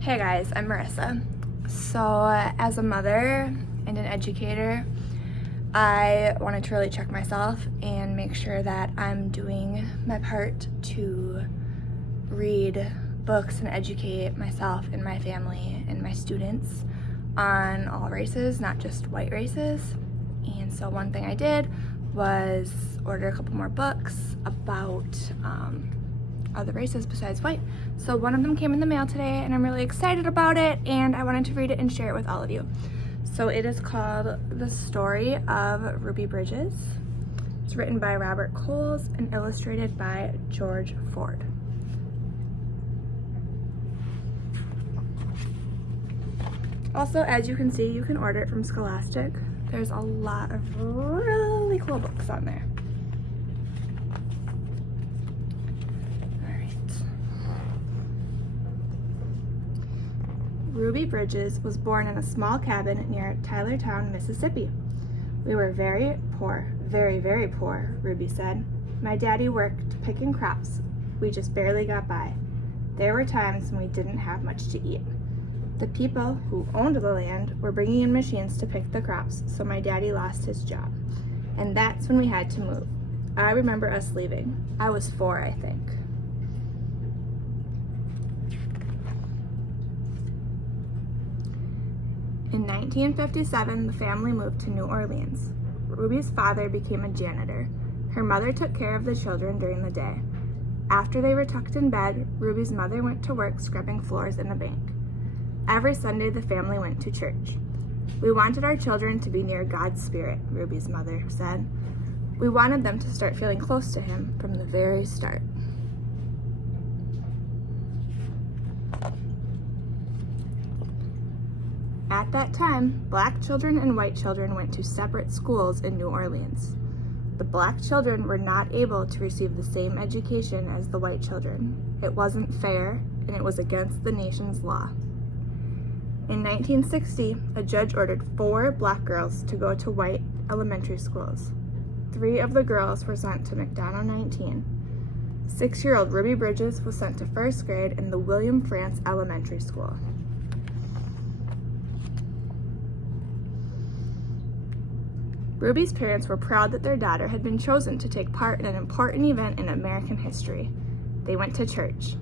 Hey guys, I'm Marissa. So, as a mother and an educator, I wanted to really check myself and make sure that I'm doing my part to read books and educate myself and my family and my students on all races, not just white races. And so one thing I did was order a couple more books about other races besides white. So one of them came in the mail today and I'm really excited about it, and I wanted to read it and share it with all of you. So it is called The Story of Ruby Bridges. It's written by Robert Coles and illustrated by George Ford. Also, as you can see, you can order it from Scholastic. There's a lot of really cool books on there. Ruby Bridges was born in a small cabin near Tylertown, Mississippi. "We were very poor, very, very poor," Ruby said. "My daddy worked picking crops. We just barely got by. There were times when we didn't have much to eat. The people who owned the land were bringing in machines to pick the crops, so my daddy lost his job. And that's when we had to move. I remember us leaving. I was 4, I think." In 1957, the family moved to New Orleans. Ruby's father became a janitor. Her mother took care of the children during the day. After they were tucked in bed, Ruby's mother went to work scrubbing floors in a bank. Every Sunday, the family went to church. "We wanted our children to be near God's Spirit," Ruby's mother said. "We wanted them to start feeling close to Him from the very start." At that time, black children and white children went to separate schools in New Orleans. The black children were not able to receive the same education as the white children. It wasn't fair, and it was against the nation's law. In 1960, a judge ordered 4 black girls to go to white elementary schools. 3 of the girls were sent to McDonough 19. 6-year-old Ruby Bridges was sent to 1st grade in the William Frantz Elementary School. Ruby's parents were proud that their daughter had been chosen to take part in an important event in American history. They went to church.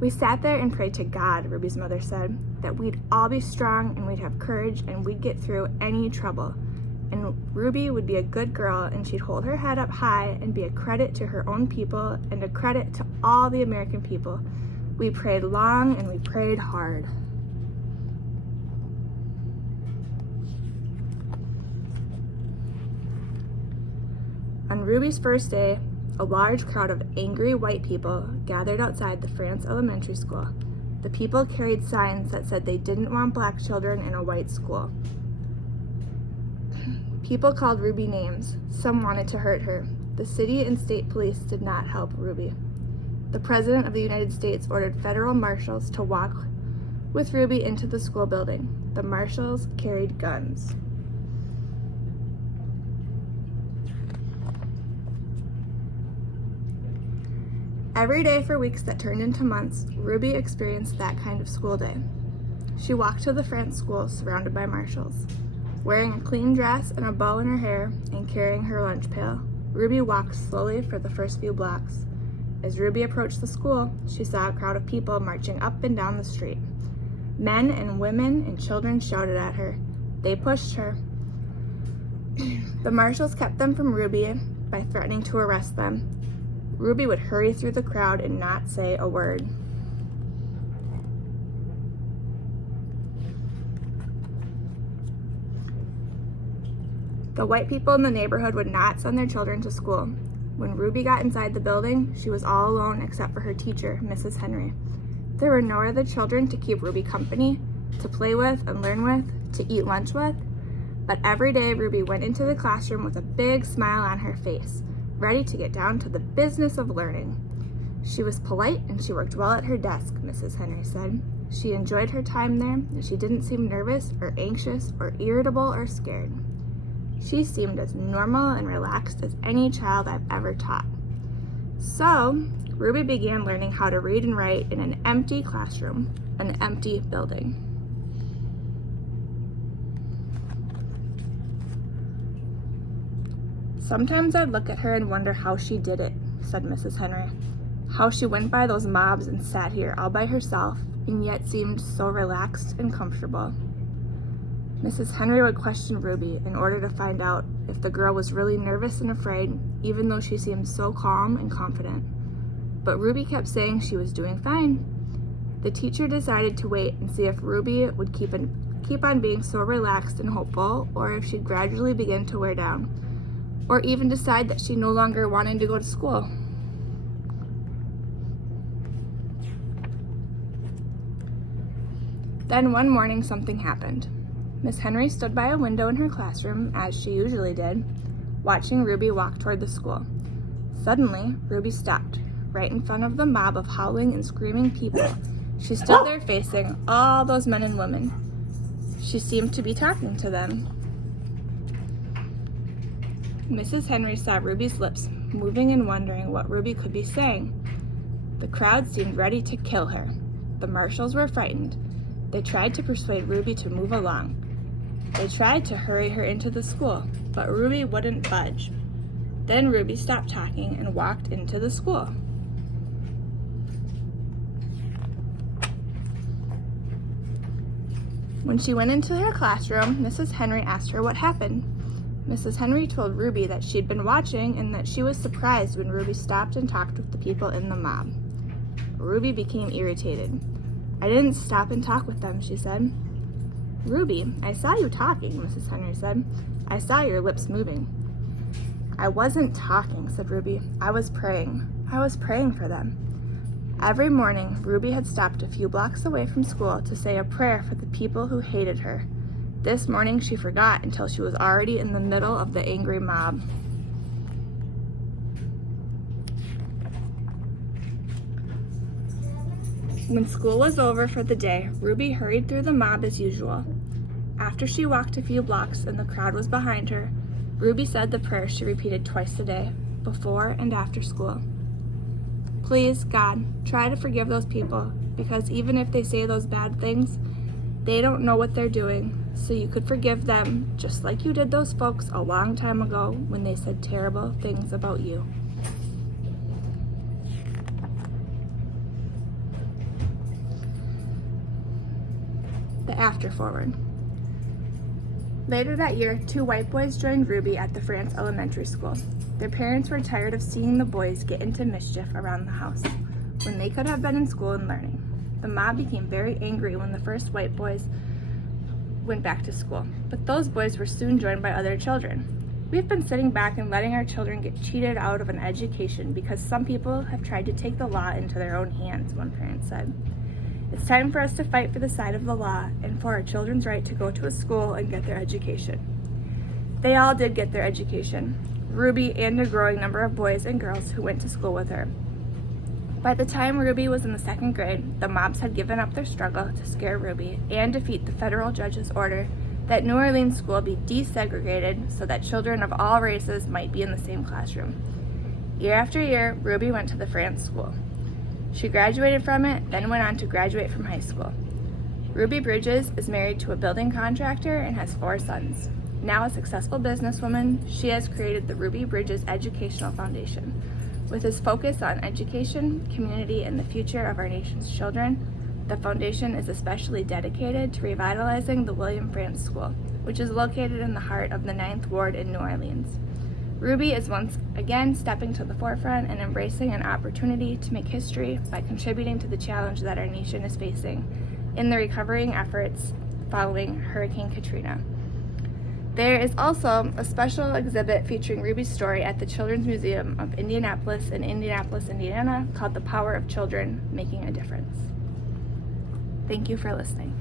"We sat there and prayed to God," Ruby's mother said, "that we'd all be strong and we'd have courage and we'd get through any trouble. And Ruby would be a good girl and she'd hold her head up high and be a credit to her own people and a credit to all the American people. We prayed long and we prayed hard." On Ruby's first day, a large crowd of angry white people gathered outside the Frantz Elementary School. The people carried signs that said they didn't want black children in a white school. People called Ruby names. Some wanted to hurt her. The city and state police did not help Ruby. The President of the United States ordered federal marshals to walk with Ruby into the school building. The marshals carried guns. Every day for weeks that turned into months, Ruby experienced that kind of school day. She walked to the Frantz school surrounded by marshals. Wearing a clean dress and a bow in her hair and carrying her lunch pail, Ruby walked slowly for the first few blocks. As Ruby approached the school, she saw a crowd of people marching up and down the street. Men and women and children shouted at her. They pushed her. The marshals kept them from Ruby by threatening to arrest them. Ruby would hurry through the crowd and not say a word. The white people in the neighborhood would not send their children to school. When Ruby got inside the building, she was all alone except for her teacher, Mrs. Henry. There were no other children to keep Ruby company, to play with and learn with, to eat lunch with. But every day, Ruby went into the classroom with a big smile on her face, ready to get down to the business of learning. She was polite and she worked well at her desk, Mrs. Henry said. She enjoyed her time there and she didn't seem nervous or anxious or irritable or scared. She seemed as normal and relaxed as any child I've ever taught. So, Ruby began learning how to read and write in an empty classroom, an empty building. "Sometimes I'd look at her and wonder how she did it," said Mrs. Henry. "How she went by those mobs and sat here all by herself and yet seemed so relaxed and comfortable." Mrs. Henry would question Ruby in order to find out if the girl was really nervous and afraid, even though she seemed so calm and confident. But Ruby kept saying she was doing fine. The teacher decided to wait and see if Ruby would keep on being so relaxed and hopeful, or if she'd gradually begin to wear down, or even decide that she no longer wanted to go to school. Then one morning something happened. Miss Henry stood by a window in her classroom, as she usually did, watching Ruby walk toward the school. Suddenly, Ruby stopped, right in front of the mob of howling and screaming people. She stood there facing all those men and women. She seemed to be talking to them. Mrs. Henry saw Ruby's lips moving and wondering what Ruby could be saying. The crowd seemed ready to kill her. The marshals were frightened. They tried to persuade Ruby to move along. They tried to hurry her into the school, but Ruby wouldn't budge. Then Ruby stopped talking and walked into the school. When she went into her classroom, Mrs. Henry asked her what happened. Mrs. Henry told Ruby that she'd been watching and that she was surprised when Ruby stopped and talked with the people in the mob. Ruby became irritated. "I didn't stop and talk with them," she said. "Ruby, I saw you talking," Mrs. Henry said. "I saw your lips moving." "I wasn't talking," said Ruby. "I was praying. I was praying for them." Every morning, Ruby had stopped a few blocks away from school to say a prayer for the people who hated her. This morning, she forgot until she was already in the middle of the angry mob. When school was over for the day, Ruby hurried through the mob as usual. After she walked a few blocks and the crowd was behind her, Ruby said the prayer she repeated twice a day, before and after school. "Please, God, try to forgive those people, because even if they say those bad things, they don't know what they're doing, so you could forgive them just like you did those folks a long time ago when they said terrible things about you." The after-forward. Later that year, 2 white boys joined Ruby at the France Elementary School. Their parents were tired of seeing the boys get into mischief around the house when they could have been in school and learning. The mob became very angry when the first white boys went back to school, but those boys were soon joined by other children. "We've been sitting back and letting our children get cheated out of an education because some people have tried to take the law into their own hands," one parent said. "It's time for us to fight for the side of the law and for our children's right to go to a school and get their education." They all did get their education, Ruby and a growing number of boys and girls who went to school with her. By the time Ruby was in the 2nd grade, the mobs had given up their struggle to scare Ruby and defeat the federal judge's order that New Orleans school be desegregated so that children of all races might be in the same classroom. Year after year, Ruby went to the France school. She graduated from it, then went on to graduate from high school. Ruby Bridges is married to a building contractor and has 4 sons. Now a successful businesswoman, she has created the Ruby Bridges Educational Foundation. With its focus on education, community, and the future of our nation's children, the foundation is especially dedicated to revitalizing the William Frantz School, which is located in the heart of the 9th Ward in New Orleans. Ruby is once again stepping to the forefront and embracing an opportunity to make history by contributing to the challenge that our nation is facing in the recovering efforts following Hurricane Katrina. There is also a special exhibit featuring Ruby's story at the Children's Museum of Indianapolis in Indianapolis, Indiana, called "The Power of Children Making a Difference." Thank you for listening.